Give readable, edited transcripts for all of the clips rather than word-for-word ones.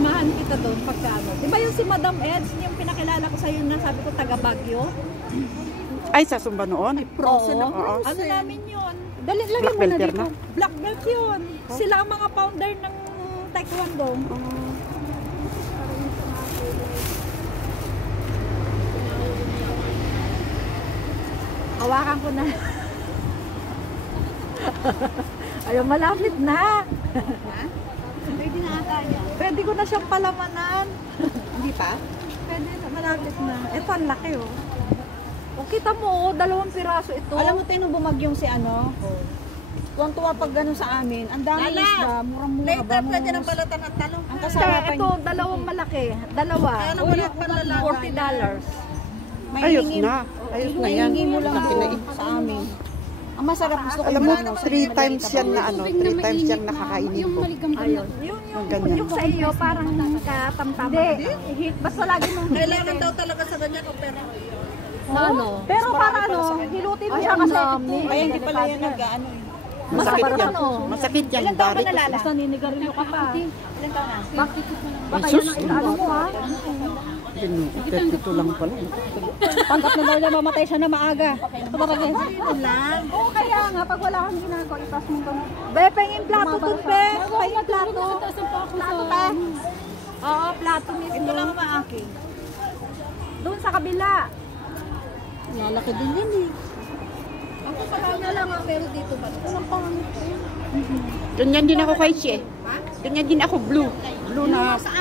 Samahan kita doon pagkano. Di ba yung si Madam Eds, yung pinakilala ko sa'yo na sabi ko taga Baguio? Ay, sa Sumba noon? Oo. Ano namin yun? Dali, lagi mo na dito. Black belt yun. Sila ang mga founder ng Taekwondo. Hawakan ko na. Ayun, malapit na. Pwede na ata yan. Pwede ko na siyang palamanan. Hindi pa? Pwede na, malapit na. Ito, ang laki oh. O, kita mo, 2 piraso ito. Alam mo tayo nung bumagyong si ano? Tuwang-tuwa pag gano'n sa amin. Ang dami isda, murang-mura ba? Later, pwede ng balatan at talong. Ang kasarapan ito, 2 malaki. 2. $40. Ayos na. Ayos na yan. Hihingi mo lang doon sa amin. Ang masarap gusto ko. Alam mo, 3 times yan na ano, 3 times yan nakakainin ko. Ayun. Yung sa iyo, parang katamtaman. Hindi. Basta lagi mong kailangan daw talaga sa ganyan o pero ano? Pero para ano, hilutin mo siya kasi. Kaya hindi pala yan nag-ano eh. Masakit yan. Masakit yan. Ilan taon ka nalala? Basta ninigarilyo ka pa. Ilan taon na? Baka yan ang itaano mo ha. Ito lang pala. Tanggap na daw niya mamatay siya na maaga. Tumaragin. Oo, kaya nga, pag wala kang ginagawa, ipas mo ka. Be, pengin plato dun, be. Pengin plato. Plato pa. Oo, plato mismo. Ito lang maaking. Doon sa kabila. Lalaki din yan eh. Ako pala na lang ang pero dito ba? Walang pangit ko. Ganyan din ako kay Che. Ganyan din ako blue.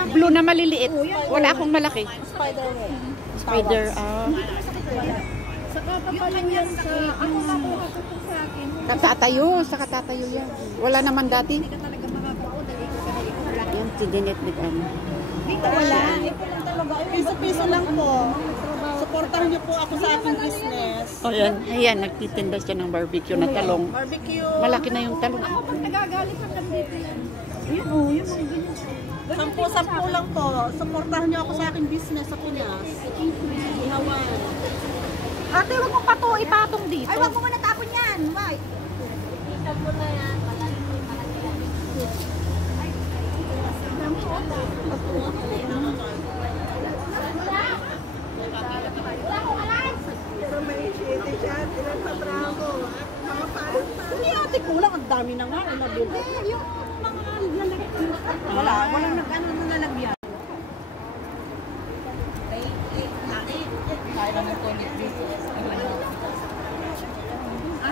Blue na maliliit. Wala akong malaki. Spider. Sa kapapalin yan sa ako nakuha ko po sa akin. Sa katatayo yan. Wala naman dati. Hindi ka talaga makabuo dahil ikaw ka wala. Yan, si Jeanette nag-ano. Dito wala. Piso-piso lang po. Supportahan niyo po ako sa aking business. Ayan, ayan, nagtitinda siya ng barbecue na talong. Barbecue. Malaki na yung talong. Ako pag nagagalit ka dito yan. Yun o, yun mga ganyan. 10 lang po. Supportahan niyo ako sa aking business sa Pinas. Ihawan. Ate, wag mo pato ipatong dito. Ay, wag mo muna tapon yan. Why? Isa mo na yan. Hindi ate, kulang. Ang dami na nga. Yung mga lalagyan. Walang nag-ano na nalagyan.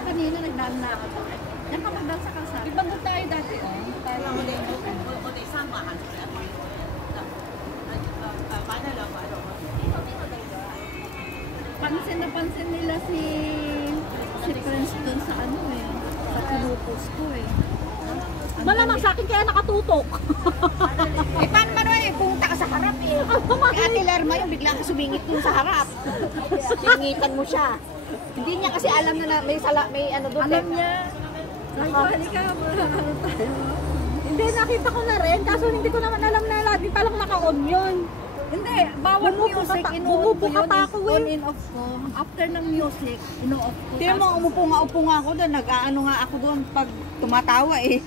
Kanina nagdaan na ako. Yan pa magdaan sa kalsada. Di ba doon tayo dati? Tayo lang ulit. Pansin na pansin nila si Prince doon sa ano eh. Sa pinupos ko eh. Malamang sa akin kaya nakatutok. Eh, paano man eh? Punta ka sa harap eh. Kaya Ate Lerma yung bigla ka sumingit dun sa harap. Singitan mo siya. Hindi niya kasi alam na may ano doon. Alam niya. Halika, ano tayo. Hindi, nakita ko na rin. Kaso hindi ko naman alam na lagi palang naka-on yun. Hindi, bawal music. Bumubuka pa ako eh. On and off ko. After ng music, ino-off ko. Hindi mo, upo nga ako doon. Nag-aano nga ako doon pag tumatawa eh.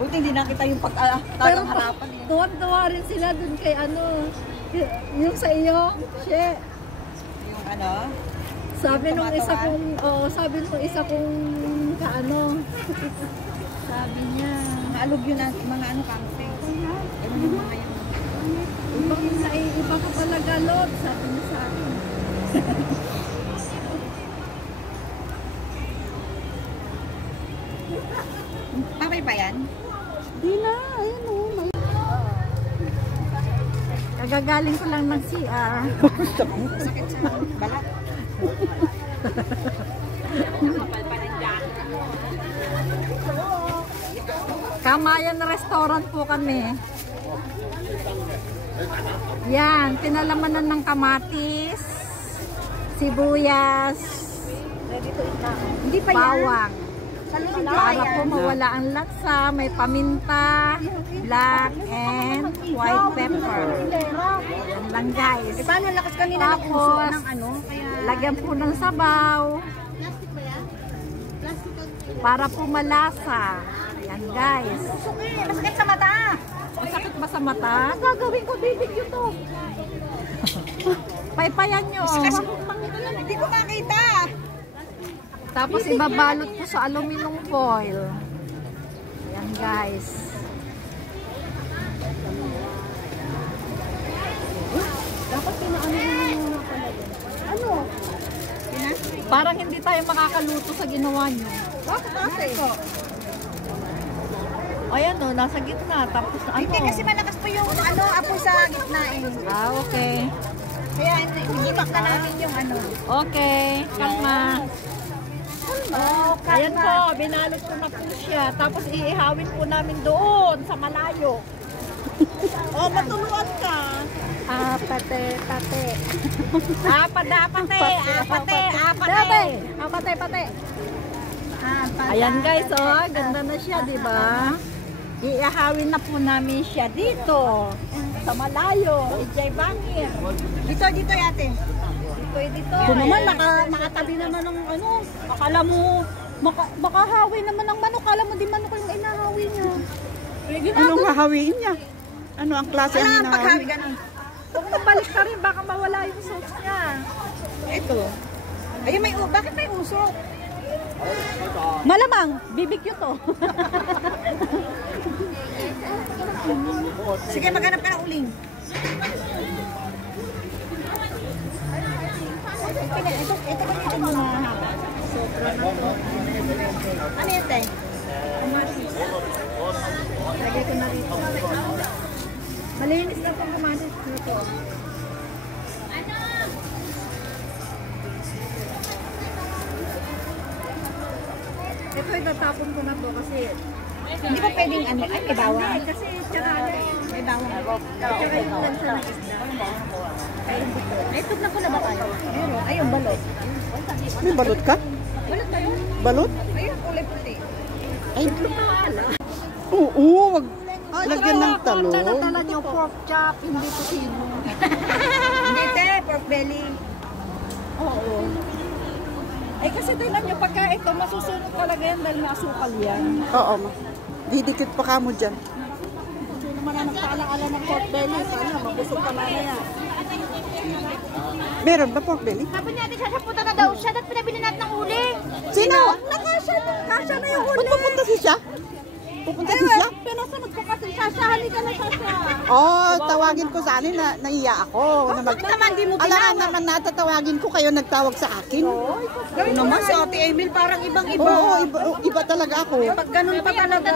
Buti hindi nakita yung pag-tagang harapan eh. Tuwan-tuwa rin sila dun kay ano. Yung sa iyo, she. Yung ano? Sabi nung isa kong, sabi nung isa kong kaano. Sabi niya. Naalog yun ang mga ano camping. Ano yung mga yung... Iba ka talaga, Lord. Sabi niya sa akin. Papay pa yan? Di na, ayun o. Kagagaling ko lang ng CR. Sakit sa balat. Kamayan restaurant po kami. Yan, pinalamanan ng kamatis, sibuyas, Hindi pa bawang. yan. Para po mawala ang lasa, may paminta, black and white pepper. Yan lang guys. Paano lakas kanina ng puso Tapos, ng ano? Kaya... lagyan po ng sabaw. Para po malasa. Yan Yan guys. Masakit sa mata. Masakit ba sa mata? Gagawin ko, bibigyo to. Paypayan nyo. Hindi ko makita. Tapos ibabalot ko sa aluminum foil. Yan guys. Dapat pinaano muna pala. Ano? Parang hindi tayo makakaluto sa ginawa nyo. Bakit kasi? Ayan o, nasa gitna. Tapos ano? Hindi kasi malakas po yung apoy sa gitna eh. Ah, okay. Kaya iimak na namin yung ano. Okay, kalma. Oh, Ayan po, binalot ko na po siya. Tapos iihawin po namin doon sa malayo. Oh, matuluan ka. Apate. Apate. Apate. Ayan guys, oh, ganda na siya, di ba? Iihawin na po namin siya dito. Sa malayo. Ijay bangir. Dito ate. Dito. Ito naman, nakatabi naman ng ano. Akala mo, Makahawi naman ng manok. Kala mo di manok yung inahawi niya. Anong hahawiin niya? Ano ang klase ang paghawi hinahawi? ganun. Huwag mo balik ka rin, baka mawala yung sauce niya. Ito. Ayun, bakit may usok? Malamang, bibigyo to. Sige, maghanap ka ng uling. Ito ba yung mga haba? Ano yun, te? Lagay ko na rito. Malinis na itong kamatis dito. Ito itatapon ko na to kasi Hindi ba pwedeng ano? Ay, may bawang. kasi tsaka May bawang. tsaka yung lansa ng isda. Ay, hindi ko. Ay, tugnan ko na ba tayo? Meron. Ay, yung balot. May balot ka? Balot tayo. Balot? Ayun, kulay puti. Ay, oo, wag lagyan ng talong. Dala niyo pork chop, hindi ko sino. Hindi, te. Pork belly. Oo. Ay kasi tingnan nyo, pagka ito, masusunod talaga yan dahil masukal yan. Oo, ma. Didikit pa ka mo dyan. Hindi naman na nagpaala-ala ng pork belly. Sana, mabusog ka na yan. Meron ba pork belly? Sabi niya, ate, sasaputa na daw siya. Dapat pinabili natin ng uling. Sino? Kasya na yung Ba't huli. pupunta si siya? Pupunta si siya? Pinasunod ko kasi Sasha, halika na Sasha. Oh, tawagin ko sa akin na naiya ako. Na Bakit naman di mo Alam naman natatawagin ko kayo nagtawag sa akin. Gawin naman si Ate Emil, parang ibang-iba. Oo, iba talaga ako. Pag ganun pa talaga.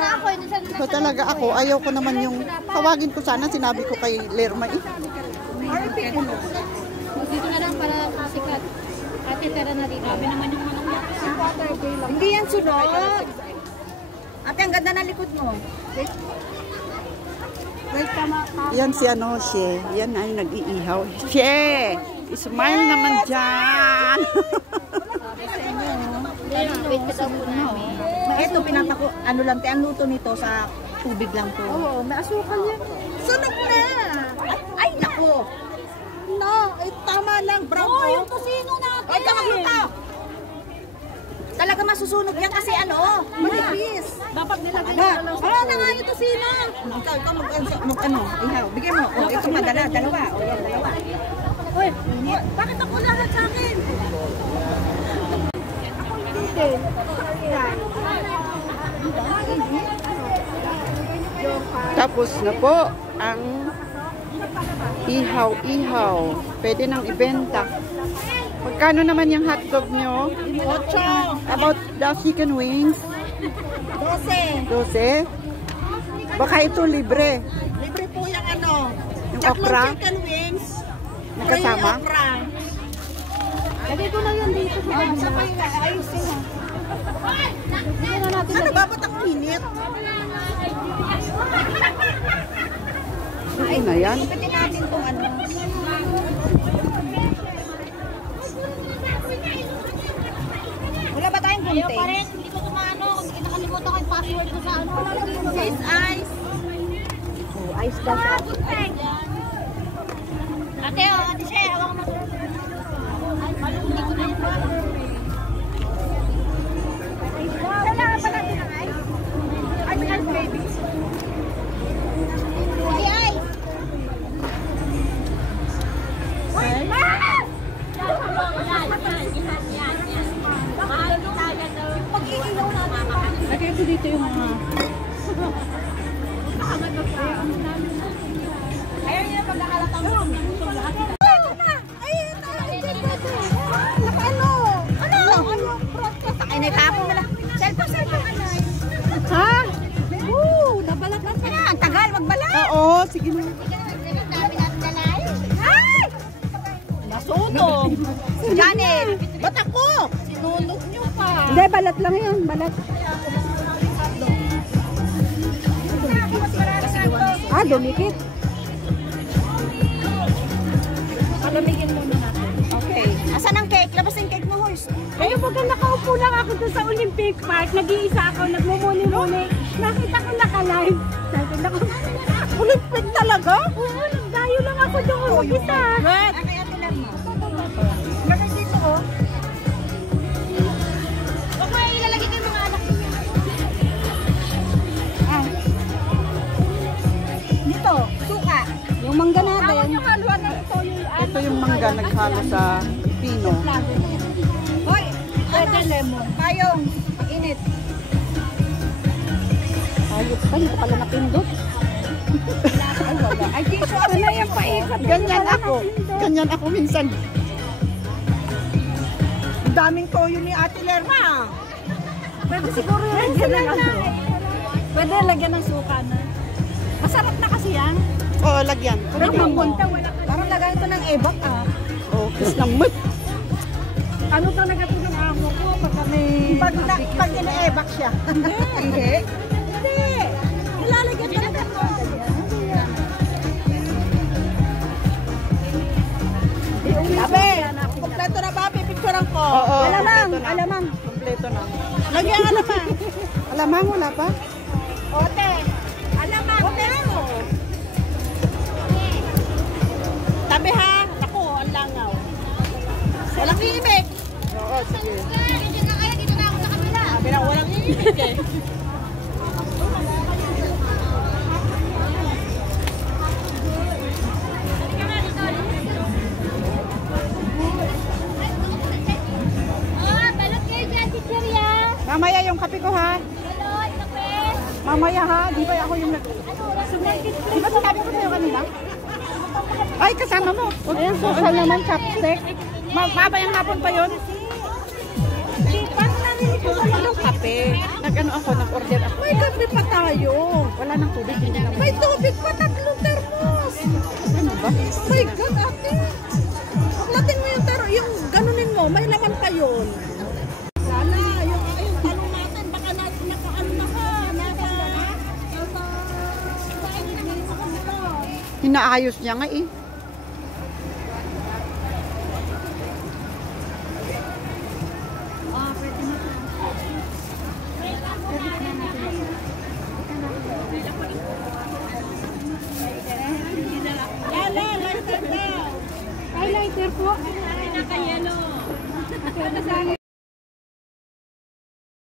Iba talaga ako. Ayaw ko naman yung tawagin ko sana. Sinabi ko kay Lerma eh. Dito na lang para sikat. Ate, tera na dito. Sabi naman yung manong Hindi yan sunod. Ate, ang ganda ng likod mo. Yan si ano, She. Yan ay nag-iihaw. She! Smile naman dyan. Wait ka daw muna namin. Ito, pinapako, ano lang, ang luto nito sa tubig lang to. Oo, may asukal yan. Sunog na! Ay, naku! No, tama lang, bravo. Oh, yung tosino natin. Ay, ka magluto! Talaga masusunog yan kasi ano, manipis. Dapat nilagay na lang. Ano na nga yung tosino? Ikaw mag-ano, ihaw. Bigyan mo. O, ito madala, dalawa. O, yan, dalawa. Uy, bakit ako lahat sa akin? Ako hindi. Tapos na po ang ihaw-ihaw. Pwede nang ibenta. Magkano naman yung hotdog nyo? 8. About the chicken wings? 12. 12? Baka ito libre. Libre po yung ano. Yung tatlong okra? chicken wings. Nakasama? Free okra. Lagay ko na yan dito sa Ay, sa pang ayusin mo. Ano ba? Ba't ang init? Ay, na yan. Pwede natin itong ano. Wala ba tayong gunting? Ayaw pa rin, hindi ko kumano. Nakalimutan ko yung password ko sa ano. Cheese ice. Oh, ice daw. Ate, ate siya, hawak mo. Hindi ko na yung Kailangan pa natin ng ice? sige na. Ay! Nasunog. Janet, ba't ako? Sinunog nyo pa. Hindi, balat lang yun, balat. Ah, dumikit. Palamigin muna natin. Okay. Asan ang cake? Labas ang cake mo, Hoys. Kaya pagka nakaupo lang ako doon sa Olympic Park, nag-iisa ako, nagmumuni-muni. Nakita ko naka-live. Sabi ko, Olympic talaga? oo, nagdayo lang ako doon mag-isa. Red. Ay, ate lang mo. Lagay dito, oh. Huwag mo ilalagay kayo mga anak niya. Ah, Dito, suka. yung mangga natin. haluan ng ito yung Ito yung mangga naghalo sa pino. Hoy, pwede lemon. Payong, init. Ayos pa, hindi ko pala napindot. Ay, wala. Ay, tiso. Ano na yung paikot? Ganyan ako. Ganyan ako minsan. Ang daming toyo ni Ate Lerma. Pwede siguro lagyan ng ano. Pwede lagyan ng suka na. Masarap na kasi yan. Oo, lagyan. Parang mamunta, parang lagay ito ng ebak ah. Oh, kiss ng mut. Ano to nagatulong amo ko pagka may... Pag ina-ebak siya. Hindi. Hindi. Nilalagyan ka na mo. Sabi, kompleto na ba? Pipicturean ko. Oo, Alamang, kompleto na. alamang. Kompleto na. Lagyan ka naman. Alamang, wala pa? Ote. Alamang. Ote mo. Tabi ha. Naku, ang langaw. Walang iibig. Oo, sige. Sabi na walang iibig eh. Mamaya yung kape ko ha. Mamaya ha. Di ba ako yung nag... Di ba sinabi ko sa'yo kanina? Ay, kasama mo. Ayan, social naman, chopstick. Mabayang hapon pa yun. Yung kape. Nag-ano ako, nag-order ako. May kape pa tayo. Wala nang tubig. Hindi naman. May tubig pa, 3 termos. Ano ba? My God, ate. Baklatin mo yung yung ganunin mo, may laman pa yun. Lala, yung talong natin, baka nakaano na ka, Inaayos niya nga eh. Highlighter po. Naka-yellow.